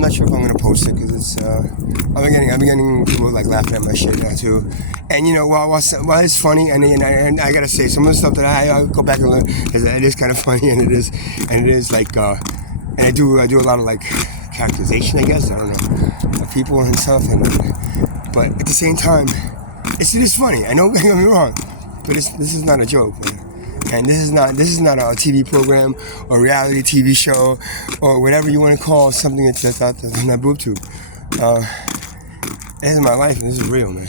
I'm not sure if I'm gonna post it because it's. I've been getting people like laughing at my shit now too, and you know, while it's funny, and I gotta say some of the stuff that I go back and learn is that it is kind of funny, and it is like, and I do a lot of like characterization, I guess. I don't know, of people and stuff, but at the same time, it is funny. I know, don't get me wrong, but this is not a joke, man. And this is not a TV program or reality TV show or whatever you want to call something that's out there on that boob tube. This is my life, and this is real, man.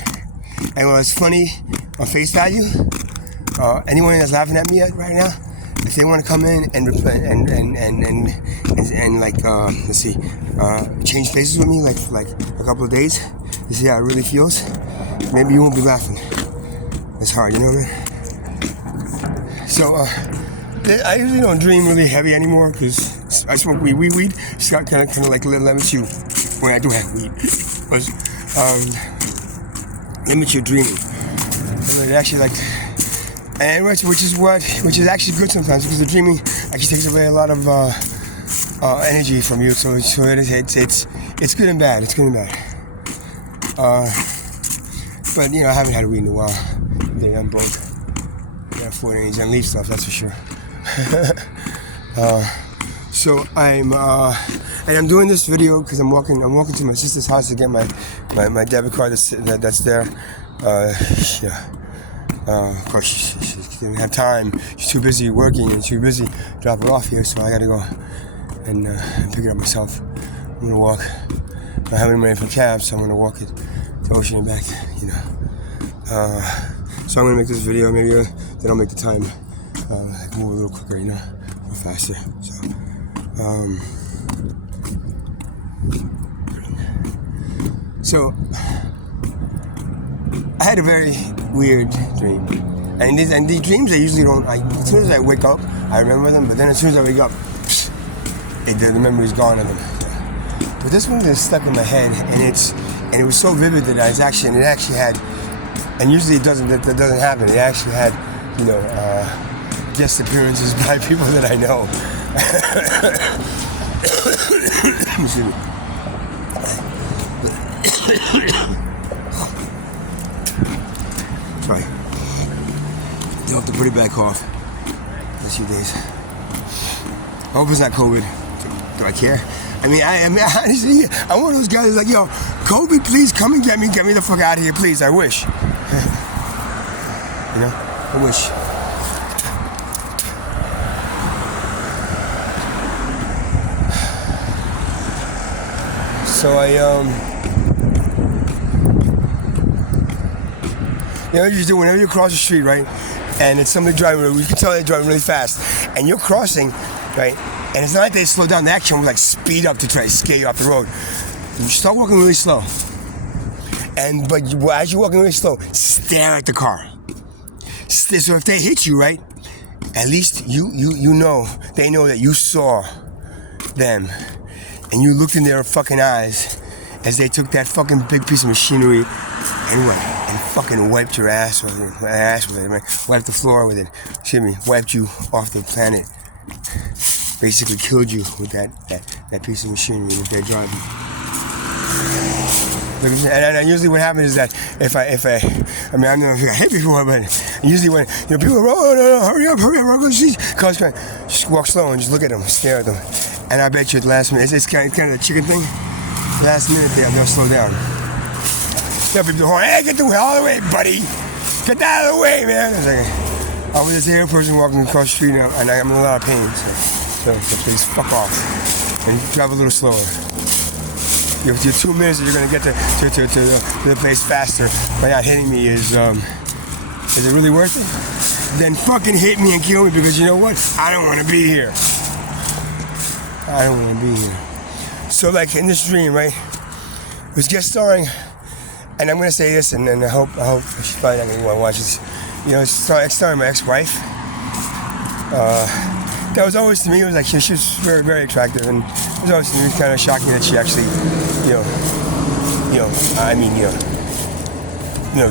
And what's funny on face value, anyone that's laughing at me right now, if they want to come in and like let's see, change places with me like a couple of days to see how it really feels, maybe you won't be laughing. It's hard, you know what I mean? So, I usually don't dream really heavy anymore because I smoke weed. Weed kind of like limits you when I do have weed. Limits your dreaming. And it actually like, and which is actually good sometimes because the dreaming actually takes away a lot of energy from you. So it's good and bad. It's good and bad. But you know, I haven't had weed in a while. I'm both. Food and leaf stuff, that's for sure. So I'm doing this video because I'm walking to my sister's house to get my debit card that's there. Yeah. Of course, she didn't have time. She's too busy working and too busy dropping her off here, so I gotta go and pick it up myself. I'm gonna walk. I haven't money for cabs, so I'm gonna walk it to Ocean and back. You know. So I'm gonna make this video. Maybe then I'll make the time like move a little quicker, you know, a little faster. So, I had a very weird dream, and these dreams I usually don't. As soon as I wake up, I remember them, but then as soon as I wake up, the memory's gone of them. But this one is stuck in my head, and it was so vivid that it actually had. And usually that doesn't happen. It actually had, you know, guest appearances by people that I know. Excuse me. Sorry. They'll have to put it back off in a few days. I hope it's not COVID. Do I care? I mean, honestly, I'm one of those guys who's like, yo, COVID, please come and get me the fuck out of here, please. I wish. You know, I wish. So you know, you do whenever you cross the street, right? And it's somebody driving, you can tell they're driving really fast, and you're crossing, right? And it's not like they slow down. They actually like speed up to try to scare you off the road. You start walking really slow, but as you're walking really slow, stare at the car. So if they hit you, right, at least you know, they know that you saw them, and you looked in their fucking eyes as they took that fucking big piece of machinery and fucking wiped your ass with it, right? Wiped the floor with it. Excuse me, wiped you off the planet. Basically killed you with that piece of machinery that they're driving. And usually what happens is that if I mean, I don't know if I got hit before, but usually when, you know, people are, oh, no, hurry up, just walk slow and just look at them, stare at them. And I bet you at the last minute, it's kind of the chicken thing, last minute they'll slow down. Yeah, people go, hey, get the hell out of the way, buddy. Get out of the way, man. I was just a here person walking across the street now, and I'm in a lot of pain, so please fuck off and drive a little slower. Your 2 minutes that you're gonna get to the place faster by not hitting me is it really worth it? Then fucking hit me and kill me, because you know what? I don't want to be here. I don't want to be here. So like in this dream, right? It was guest starring, and I'm gonna say this, and then I hope she's probably not gonna want to watch this. You know, it's starring my ex-wife. That was always, to me, it was like she was very, very attractive, and it was always to me kind of shocking that she actually,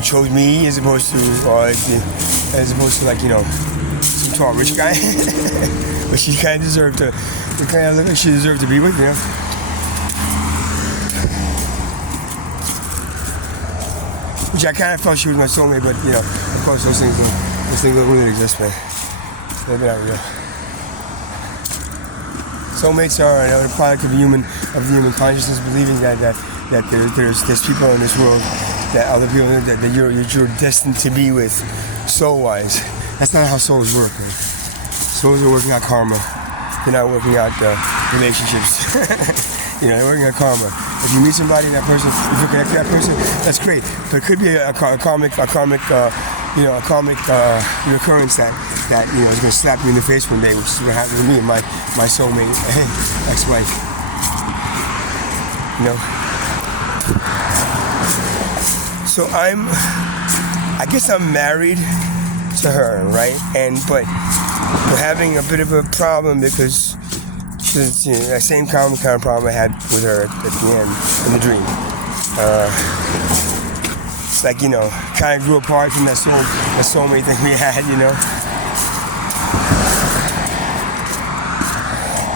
chose me as opposed to like, you know, some tall rich guy. But she kind of deserved to, look like she deserved to be with, you know. which I kind of felt she was my soulmate, but you know, of course, those things don't really exist, man. They're not real. Soulmates are a product of the human consciousness, believing that there's people in this world, that other people that you're destined to be with, soul-wise. That's not how souls work, man. Souls are working out karma. They're not working out relationships. You know, they're working out karma. If you meet somebody, that person, if you connect to that person, that's great. But it could be a karmic recurrence that you know is going to slap you in the face one day, which is what happened to me and my soulmate ex-wife. You know. So I guess I'm married to her, right? But we're having a bit of a problem because she's, you know, that same kind of problem I had with her at the end in the dream. It's like, you know, kind of grew apart from that soulmate thing we had, you know.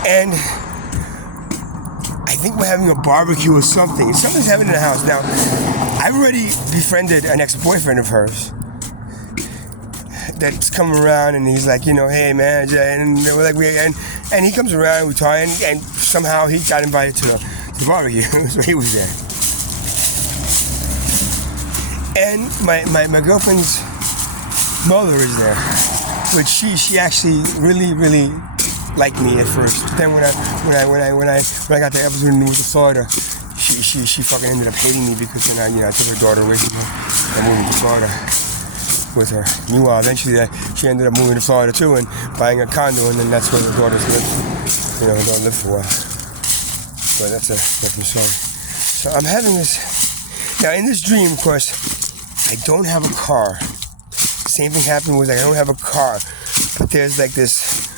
And I think we're having a barbecue or something. Something's happening in the house. Now, I've already befriended an ex-boyfriend of hers that's come around, and he's like, you know, hey man, and we're like, and he comes around, and we talk, and somehow he got invited to the barbecue, so he was there. And my girlfriend's mother is there, but she actually really liked me at first. But then when I got the episode in Florida, she fucking ended up hating me because then I took her daughter with me and moved to Florida with her. Meanwhile, eventually she ended up moving to Florida too and buying a condo, and then that's where the daughters live. You know, her daughter lived for a while. But that's a different story. So I'm having this now in this dream. Of course, I don't have a car. Same thing happened with, like, I don't have a car, but there's like this,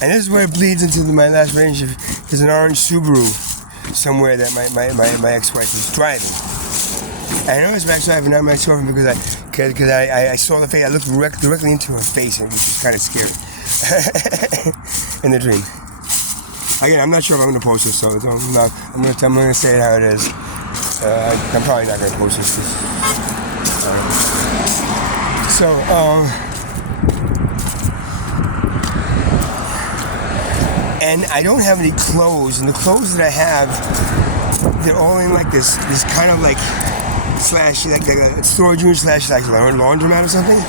and this is where it bleeds into my last relationship. There's an orange Subaru somewhere that my ex-wife was driving. And I know it's my ex-wife and not my ex-girlfriend because I saw the face. I looked directly into her face, and which was kind of scary in the dream. Again, I'm not sure if I'm going to post this, so I'm going to say it how it is. I'm probably not going to post this. And I don't have any clothes, and the clothes that I have, they're all in like this kind of like a storage unit / like laundromat or something.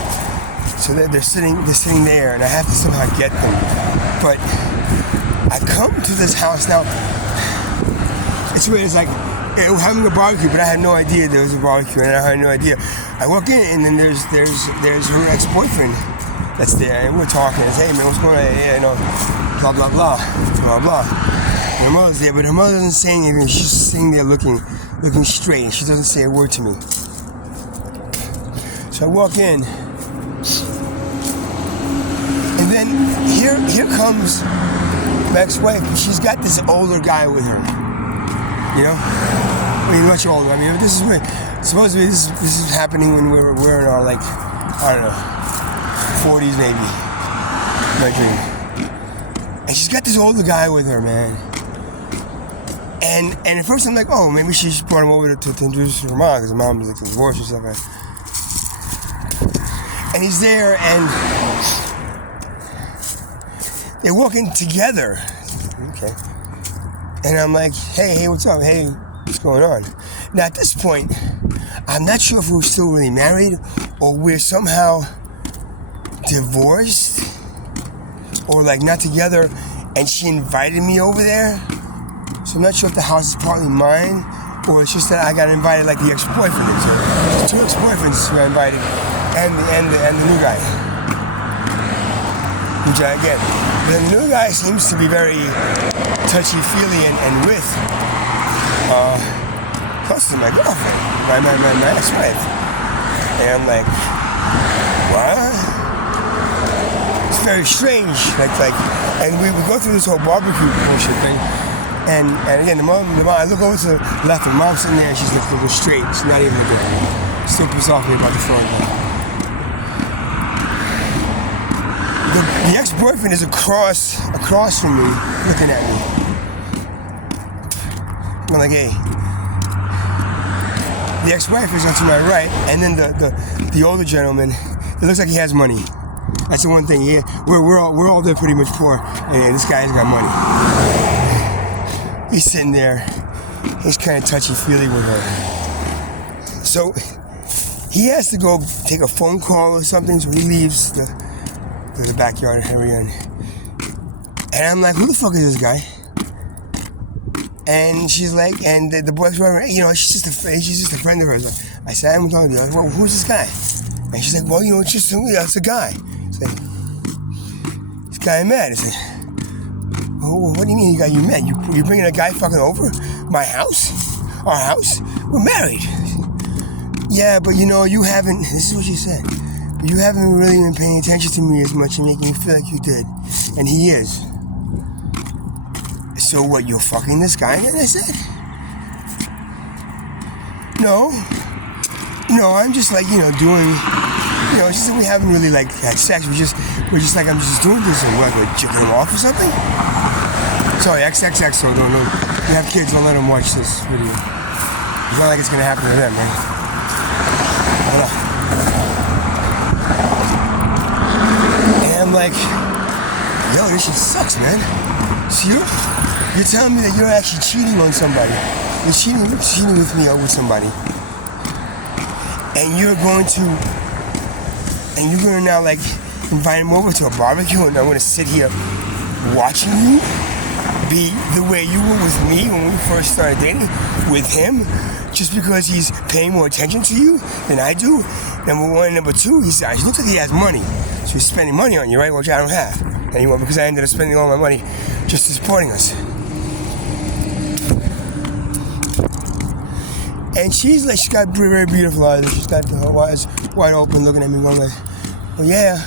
So they're sitting there, and I have to somehow get them. But I come to this house now. It's weird. It's like we're having a barbecue, but I had no idea there was a barbecue, and I had no idea. I walk in, and then there's her ex-boyfriend that's there, and we're talking. And hey man, what's going on? Yeah, you know, blah blah blah blah blah. And her mother's there, but her mother doesn't say anything. She's just sitting there looking straight. She doesn't say a word to me. So I walk in, and then here comes my ex-wife. She's got this older guy with her. You know, I mean, much older. I mean, this is weird. Supposedly this is happening when we're in our, like, I don't know, 40s maybe. My dream. And she's got this older guy with her, man. And at first I'm like, oh, maybe she just brought him over to introduce her mom, because her mom was like divorced or something. And he's there, and they're walking together. Okay. And I'm like, hey, what's up? Hey, what's going on? Now at this point, I'm not sure if we're still really married or we're somehow divorced or like not together, and she invited me over there. So I'm not sure if the house is partly mine or it's just that I got invited like the ex-boyfriend is. There's 2 ex-boyfriends who I invited and the new guy, which I get. But the new guy seems to be very touchy-feely and with close to my girlfriend, my ex-wife. And I'm like, what? It's very strange. Like, and we would go through this whole barbecue bullshit thing. And again, the mom, I look over to the left, and mom's sitting there, and she's looking straight. She's not even looking. Still pissed off me about the phone call. The ex-boyfriend is across from me, looking at me. I'm like, hey. The ex-wife is on to my right, and then the older gentleman, it looks like he has money. That's the one thing. Yeah, we're all there pretty much poor, and this guy's got money. He's sitting there. He's kind of touchy-feely with her. So he has to go take a phone call or something, so he leaves the backyard area. And I'm like, who the fuck is this guy? And she's like, and the boyfriend, she's just a friend of hers. I said, I'm talking to you. Well, who's this guy? And she's like, well, it's just it's a guy. It's like, this guy I met. It's like, oh, what do you mean you met? You bringing a guy fucking over my house? Our house? We're married. Yeah, but you haven't, this is what she said, but you haven't really been paying attention to me as much and making me feel like you did. And he is. So what, you're fucking this guy? And I said, no, I'm just like, doing, it's just that we haven't really like had sex. We're just like, I'm just doing this and we're jerking him off or something. Sorry, XXX, so don't know. You have kids, don't let them watch this video. It's not like it's gonna happen to them, right? And I'm like, yo, this shit sucks, man. So you're telling me that you're actually cheating on somebody. You're cheating with me or with somebody. And you're going to now like invite him over to a barbecue and I'm gonna sit here watching you be the way you were with me when we first started dating with him, just because he's paying more attention to you than I do. Number one. Number two, he looks like he has money. So he's spending money on you, right? Which I don't have anymore because I ended up spending all my money just supporting us. And she's got very, very beautiful eyes. She's got her eyes wide open looking at me going like, oh yeah.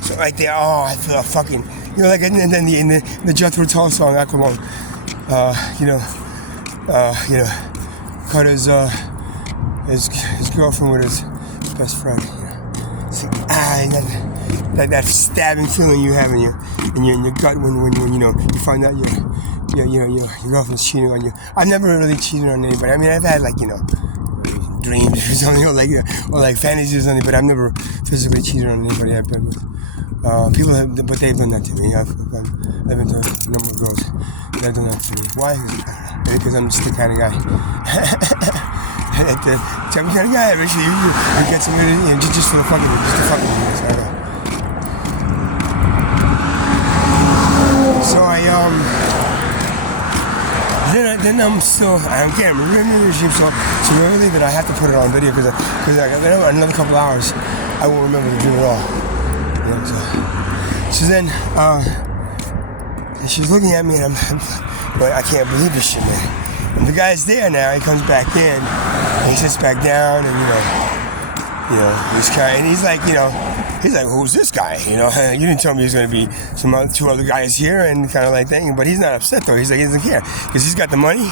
So right there, I feel fucking, like, and then in the Jethro Tull song, Aqualung, cut his girlfriend with his best friend. It's like, that stabbing feeling you have in your gut when you find out your girlfriend's cheating on you. I've never really cheated on anybody. I mean, I've had dreams or something, or fantasies or something, but I've never physically cheated on anybody I've been with. People have, but they've done that to me. I've been to a number of girls that have done that to me. Why? Because I'm just the kind of guy. I'm the kind of guy. Make sure you get somebody just for the fucking, just to fuck with me. So then I'm getting really so early that I have to put it on video because another couple hours I won't remember to do it all. So then she's looking at me and but I can't believe this shit, man. And the guy's there now. He comes back in and he sits back down and this guy, and he's like, who's this guy? You didn't tell me there's gonna be two other guys here and kind of like thing. But he's not upset though. He's like, he doesn't care because he's got the money.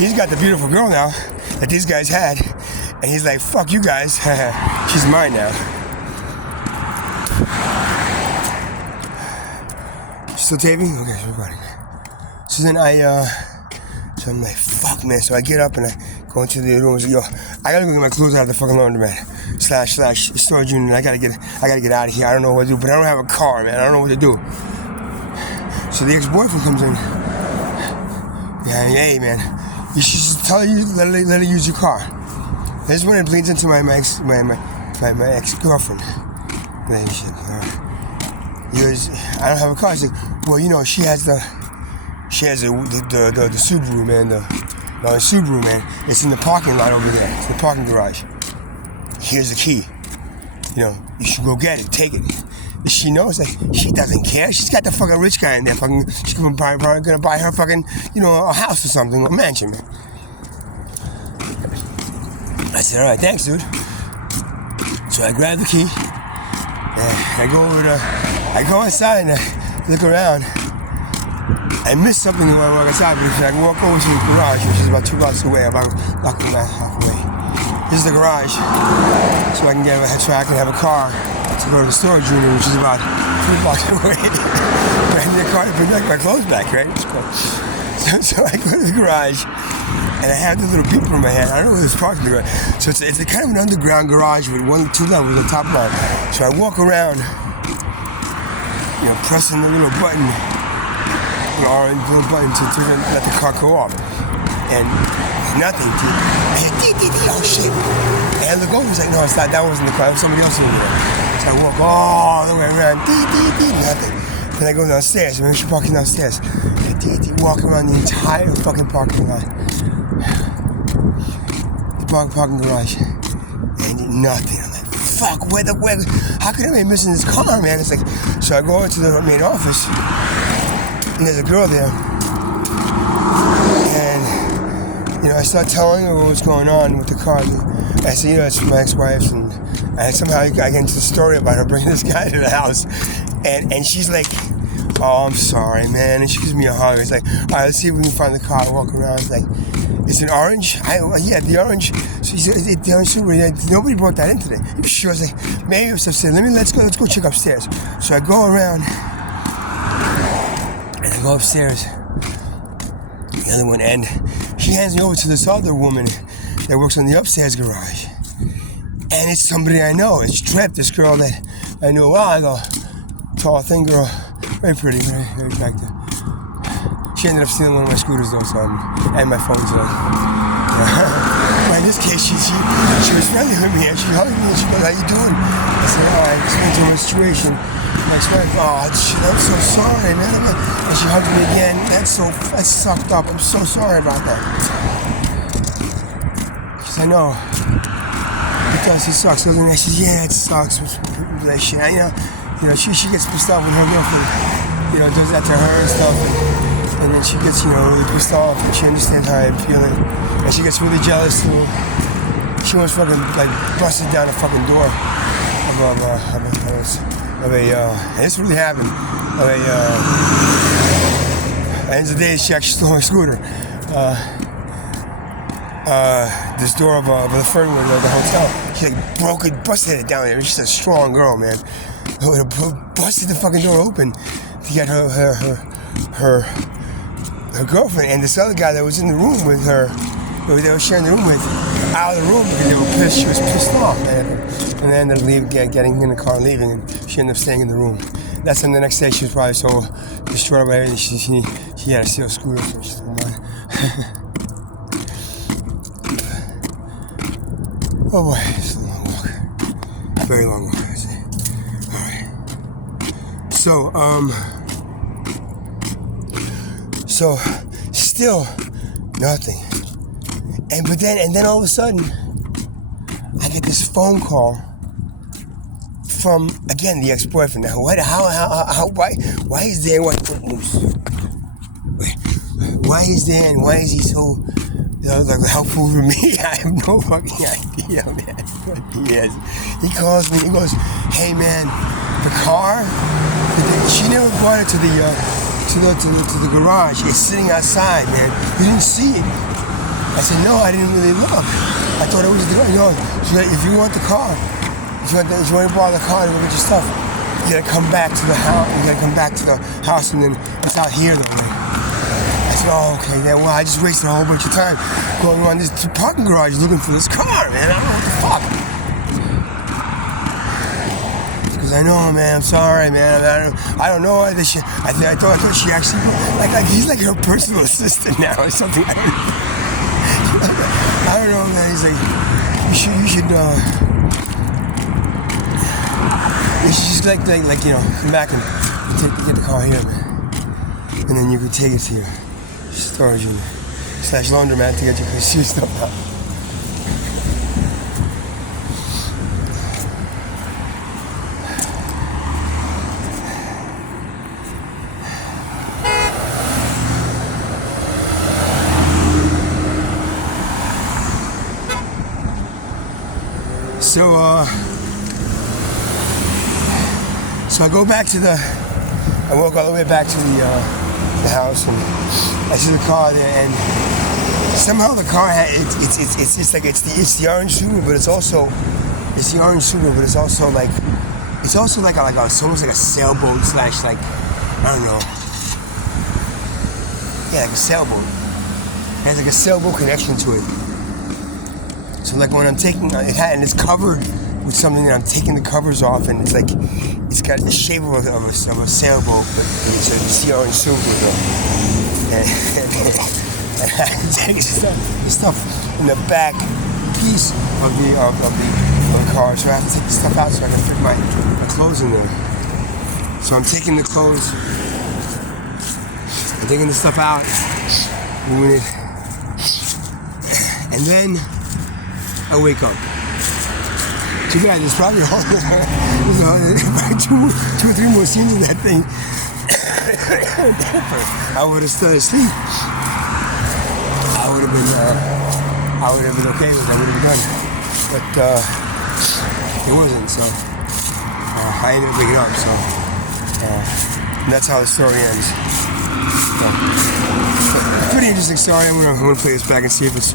He's got the beautiful girl now that these guys had, and he's like, fuck you guys. She's mine now. Still taping? Okay, she's recording. So then so I'm like, fuck, man. So I get up and I go into the room. Yo, I gotta go get my clothes out of the fucking laundromat / storage unit. I gotta get out of here. I don't know what to do, but I don't have a car, man. I don't know what to do. So the ex-boyfriend comes in. Yeah, hey, man, you should just tell her let her use your car. This is when it bleeds into my ex-girlfriend relationship. I don't have a car. She's like, well, she has the Subaru, man. The Subaru, man. It's in the parking lot over there. It's the parking garage. Here's the key. You should go get it. Take it. Does she know? It's like, she doesn't care. She's got the fucking rich guy in there. She's probably gonna buy her fucking, a house or something, a mansion, man. I said, all right, thanks, dude. So I grab the key. And I go inside and I look around. I missed something when I walk outside, but I can walk over to the garage, which is about 2 blocks away, about half away. This is the garage, so I can have a car to go to the storage unit, which is about 3 blocks away. I need a car to bring my clothes back, right? It's cool. So I go to the garage, and I have the little beeper in my hand. I don't know where this parked in the garage. So it's a kind of an underground garage with two levels on top line. So I walk around, pressing the little button, the orange little button to let the car go off. And nothing. I hear oh shit. And I look over, it's like, no, it's not, that wasn't the car, it was somebody else over there. So I walk all the way around, nothing. Then I go downstairs, maybe she's parking downstairs. Walk around the entire fucking parking lot. The parking garage. And nothing. I'm like, fuck, where, how could I be missing this car, man? It's like, so I go into the main office, and there's a girl there. And, I start telling her what was going on with the car. I said, it's my ex-wife, and somehow I get into the story about her bringing this guy to the house. And she's like, oh, I'm sorry, man. And she gives me a hug. It's like, all right, let's see if we can find the car. I walk around. It's like, it's an orange? Yeah, the orange. So she said, the orange super. Yeah, nobody brought that in today. You sure? I was like, maybe I was upstairs. Let's go check upstairs. So I go around, and I go upstairs. The other one, and she hands me over to this other woman that works on the upstairs garage. And it's somebody I know. It's Trip, this girl that I knew a while ago. Tall, thin girl. Very pretty, very, very attractive. She ended up stealing one of my scooters though, and my phone, so. But in this case, she was friendly with me, and she hugged me, and she goes, how you doing? I said, oh, I explained to her my situation. My ex-wife, oh, shit, I'm so sorry, man. And she hugged me again. That's sucked up. I'm so sorry about that. Because I know. It does, it sucks. And I said, yeah, it sucks. That shit. She gets pissed off when her girlfriend, does that to her and stuff. And then she gets, really pissed off, and she understands how I'm feeling. And she gets really jealous too. She wants fucking, busted down the fucking door and this really happened, at the end of the day, she actually stole my scooter. This door of the Fernwood, the hotel, she busted it down there. She's a strong girl, man. Busted the fucking door open to get her girlfriend and this other guy that was in the room with her, they were sharing the room with, out of the room because they were pissed. She was pissed off, man. And they ended up getting in the car and leaving, and she ended up staying in the room. That's when the next day she was probably so distraught about everything. She had to steal a scooter, so she stole mine. Oh boy, it's a long walk. A very long walk, I say. Alright. So still nothing. And then all of a sudden, I get this phone call from, again, the ex-boyfriend. Now, why is there, why is there, and why is he so, helpful for me? I have no fucking idea, man, what he is. He calls me, he goes, hey, man, the car, she never brought it to the garage. It's sitting outside, man. You didn't see it. I said, no, I didn't really look. I thought it was if you want the car, if you want to borrow the car to go get your stuff, you gotta come back to the house. You gotta come back to the house, and then it's out here though, man. I said, oh, okay, then, well, I just wasted a whole bunch of time going around this parking garage looking for this car, man. I don't know what the fuck. Because I know, man, I'm sorry, man. I don't know why this shit. I thought she actually, he's like her personal assistant now or something. I don't know, man. He's like, you should just come back and get the car here, man. And then you could take it to your storage unit / laundromat to get your stuff out. So I go back I walk all the way back to the house, and I see the car there, and somehow the car it's the orange Subaru, but it's the orange Subaru, but it's also like it's almost like a sailboat / I don't know. like a sailboat. It has like a sailboat connection to it. So like when I'm taking it, and it's covered with something, that I'm taking the covers off, and it's like it's got the shape of a sailboat, but it's a sea orange soup with it. And I take stuff in the back piece of the car, so I have to take the stuff out so I can fit my clothes in there. So I'm taking the clothes, I'm taking the stuff out, moving it, and then I wake up. Too bad, there's probably two or three more scenes of that thing. I would have still asleep. I would have been okay with it. I would have done, but it wasn't. So I ended up waking up. So and that's how the story ends. So, pretty interesting story. I'm gonna play this back and see if it's.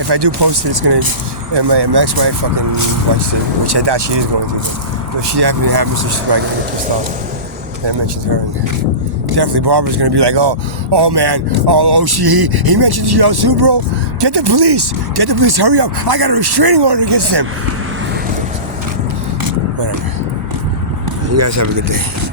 If I do post it, it's gonna. My ex-wife fucking watched it, which I doubt she is going to. But she definitely happens, so she's probably gonna get pissed off. I mentioned her, and definitely Barbara's gonna be like, oh man, he mentioned you too, bro. Get the police, hurry up! I got a restraining order against him. Whatever. You guys have a good day.